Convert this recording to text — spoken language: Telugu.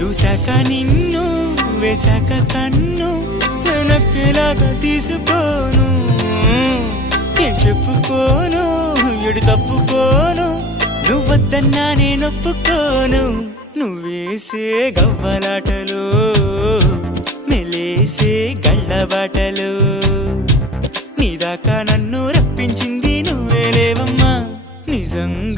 చూశాక నిన్ను వేశాక కన్ను నక్కేలాగా తీసుకోను ఏం చెప్పుకోను ఎడు తప్పుకోను నువ్వద్దన్నా నేనొప్పుకోను నువ్వేసే గవ్వలాటలు మెలేసే గళ్ళబాటలు నీదాకా నన్ను రప్పించింది నువ్వేలేవమ్మా నిజంగా